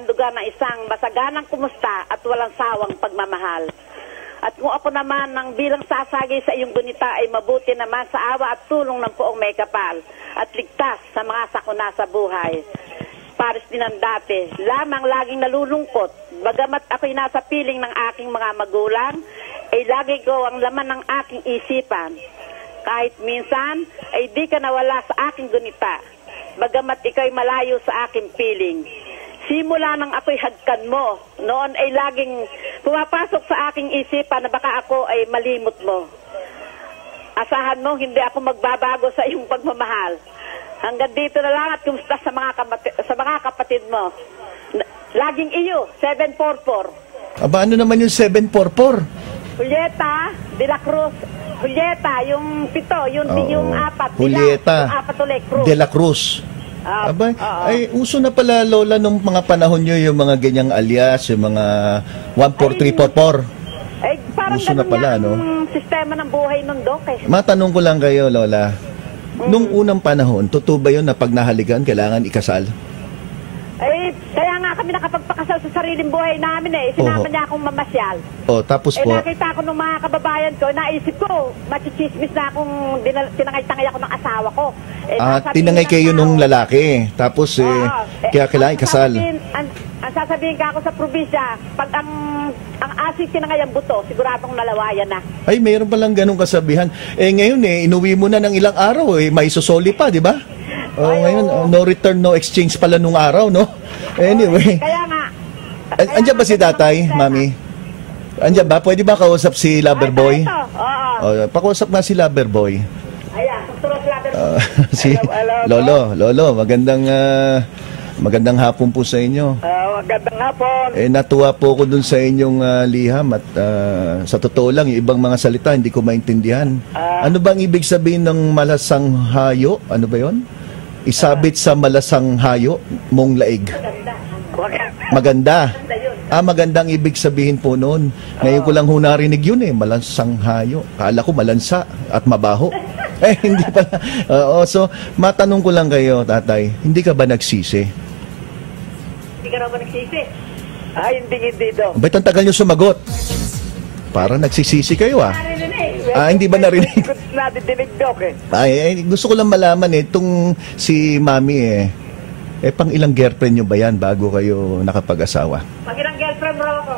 nakahandugan ng isang masaganang kumusta at walang sawang pagmamahal. At kung ako naman ng bilang sasagi sa iyong gunita ay mabuti naman sa awa at tulong ng poong may kapal at ligtas sa mga sakuna sa buhay. Pares din ang dati, lamang laging nalulungkot, bagamat ako'y nasa piling ng aking mga magulang, ay lagi ko ang laman ng aking isipan. Kahit minsan ay di ka nawala sa aking gunita, bagamat ikaw'y malayo sa aking piling. Simula nang ako'y hagkan mo, noon ay laging pumapasok sa aking isipan na baka ako ay malimot mo. Asahan mo, hindi ako magbabago sa iyong pagmamahal. Hanggang dito na lang at kumusta sa mga kapatid mo. Laging iyo, 744. Aba, ano naman yung 744? Julieta de la Cruz. Julieta, yung 7, yung 4. Julieta yung 4 ulit, Cruz. de la Cruz. Aba, ay uso na pala, Lola, nung mga panahon nyo yung mga ganyang alias, yung mga 14344. Ay, parang uso na pala, no? Sistema ng buhay nun, Dok. Matanong ko lang kayo, Lola. Nung unang panahon, totoo ba yun na pag nahalikan, kailangan ikasal? Ay, kaya nga kami nakapagpakasal sa sariling buhay namin eh. Sinama niya akong mamasyal. Tapos po? Nakita ko ng mga kababayan ko, naisip ko, machichismis na akong tinangay-tangay ako ng asawa ko. Tinangay kayo nung lalaki. Tapos, kaya kailangan ikasal. Ang sasabihin ka ako sa probinsya, pag ang asik tinangay ang buto, siguradong nalawayan na. Ay, mayroon palang ganung kasabihan. Ngayon inuwi mo na ng ilang araw, may susoli pa, di ba? Ngayon, no return, no exchange pala nung araw, no? Anyway. Kaya nga. Andiyan ba si tatay, mami? Andiyan ba? Pwede ba kausap si Loverboy? Pakusap nga si Loverboy. Ayan, tutulog Loverboy. Si Lolo, magandang hapon po sa inyo. Magandang hapon. Natuwa po ko dun sa inyong liham at sa totoo lang, yung ibang mga salita hindi ko maintindihan. Ano bang ibig sabihin ng malasang hayo? Ano ba yon? Isabit sa malasang hayo mong laig. Maganda. Magandang ibig sabihin po noon. Ngayon ko lang ho narinig yun malasang hayo. Kala ko malansa at mabaho. Hindi pala. So, matanong ko lang kayo, tatay, hindi ka ba nagsisi? Hindi ka raw ba nagsisi? Hindi daw. Ba't ang tagal nyo sumagot? Parang nagsisisi kayo hindi ba narinig? Gusto ko lang malaman itong si mami pang ilang girlfriend nyo ba yan bago kayo nakapag-asawa? Pang ilang girlfriend bro ako?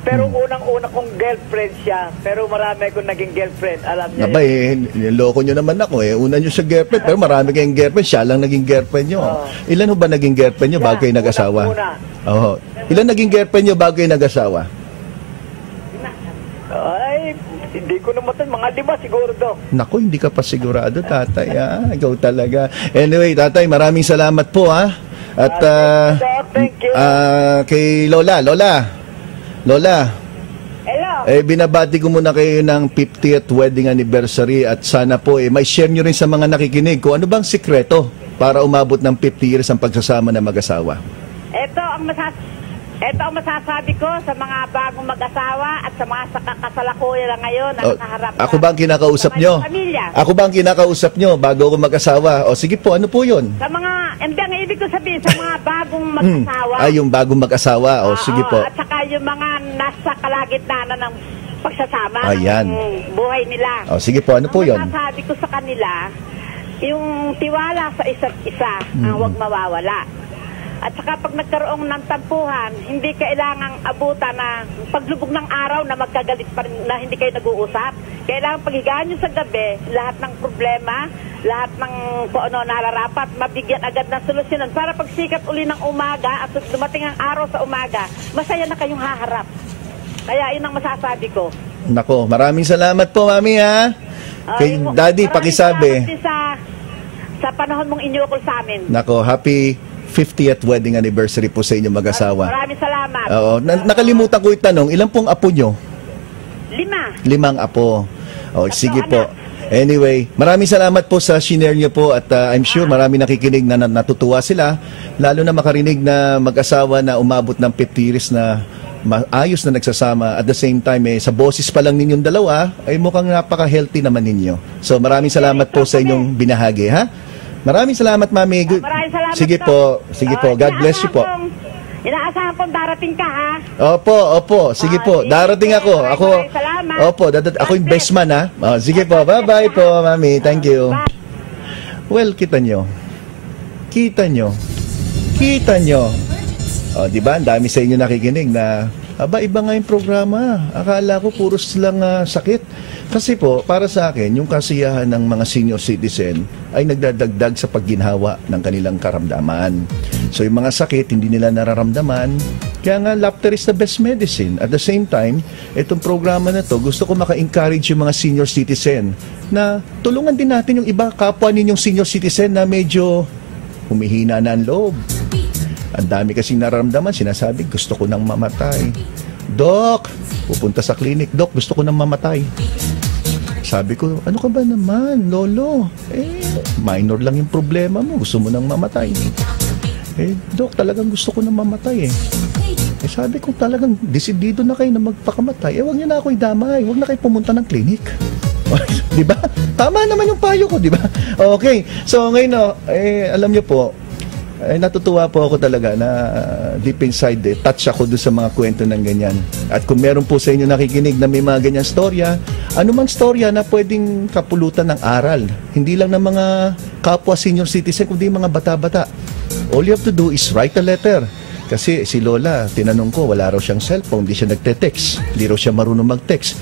Pero unang-una kong girlfriend siya, pero marami akong naging girlfriend, alam niya. Niloko nyo naman ako Una nyo sa girlfriend, pero marami kayong girlfriend, siya lang naging girlfriend nyo. Ilan ho ba naging girlfriend nyo bago kayo nag-asawa? Ilan naging girlfriend nyo bago kayo nag-asawa? Hindi ko naman mga 5 siguro daw. Naku, hindi ka pa sigurado, tatay. Ikaw talaga. Anyway, tatay, maraming salamat po At thank you. Kay Lola. Hello. Binabati ko muna kayo ng 50th wedding anniversary at sana po may share nyo rin sa mga nakikinig kung ano bang sikreto para umabot ng 50 years ang pagsasama ng mag-asawa. Ito ang masasabi ko sa mga bagong mag-asawa at sa mga kasalukuyan ngayon na nakaharap. Ako ba ang kinakausap nyo? Ako ba ang kinakausap nyo bago ako mag-asawa? Sige po, ano po yun? Sa mga, hindi ang ibig ko sabihin, sa mga bagong mag-asawa. Yung bagong mag-asawa. Sige po. At saka yung mga nasa kalagitnaan ng pagsasama ng buhay nila. Sige po, ano po yun? Ang masasabi ko sa kanila, yung tiwala sa isa't isa ang huwag mawawala. At saka pag nagkaroon ng tampuhan, hindi kailangang abutan na paglubog ng araw na magkagalit pa rin, na hindi kayo nag-uusap. Kailangan paghigaan nyo sa gabi, lahat ng problema, lahat ng kung ano nararapat, mabigyan agad ng solusyonan para pagsikat uli ng umaga at dumating ang araw sa umaga, masaya na kayong haharap. Kaya yun ang masasabi ko. Nako, maraming salamat po, mami Kay Daddy, pakisabi. Sa panahon mong inyukol sa amin. Nako, happy 50th wedding anniversary po sa inyong mag-asawa. Maraming salamat. Nakalimutan ko itanong, ilan pong apo nyo? 5. 5 apo. Sige po. Anyway, maraming salamat po sa shinare nyo po at I'm sure marami nakikinig na natutuwa sila, lalo na makarinig na mag-asawa na umabot ng 50 years na maayos na nagsasama. At the same time, sa boses pa lang ninyong dalawa, ay mukhang napaka-healthy naman ninyo. So maraming salamat po sa inyong binahagi, Maraming salamat, Mami. Maraming salamat. Sige po. Sige po. God bless you po. Inaasahan kong darating ka, ha? Opo. Sige po. Darating ako. Maraming salamat. Opo, ako yung best man, ha? Sige po. Bye-bye po, Mami. Thank you. Well, kita nyo. Di ba? Ang dami sa inyo nakikinig na, iba nga yung programa. Akala ko puros lang sakit. Kasi po, para sa akin, yung kasiyahan ng mga senior citizen ay nagdadagdag sa pagginhawa ng kanilang karamdaman. So yung mga sakit, hindi nila nararamdaman. Kaya nga, laughter is the best medicine. At the same time, itong programa na to, gusto ko maka-encourage yung mga senior citizen na tulungan din natin yung iba kapwa ninyong senior citizen na medyo humihina na ang loob. Ang dami kasing nararamdaman, sinasabi, gusto ko nang mamatay. Dok, pupunta sa clinic. Dok, gusto ko nang mamatay. Sabi ko, ano ka ba naman, Lolo? Minor lang yung problema mo. Gusto mo nang mamatay. Dok, talagang gusto ko nang mamatay sabi ko talagang desidido na kayo na magpakamatay. Huwag niyo na ako idamay. Huwag na kayo pumunta ng clinic. Di ba? Tama naman yung payo ko, di ba? Okay. So ngayon, alam niyo po, natutuwa po ako talaga na deep inside, touch ako doon sa mga kwento ng ganyan. At kung meron po sa inyo nakikinig na may mga ganyan storya, anumang storya na pwedeng kapulutan ng aral, hindi lang ng mga kapwa senior citizen, kundi mga bata-bata. All you have to do is write a letter. Kasi si Lola, tinanong ko, wala raw siyang cellphone, hindi siya nagte-text, hindi raw siya marunong mag-text.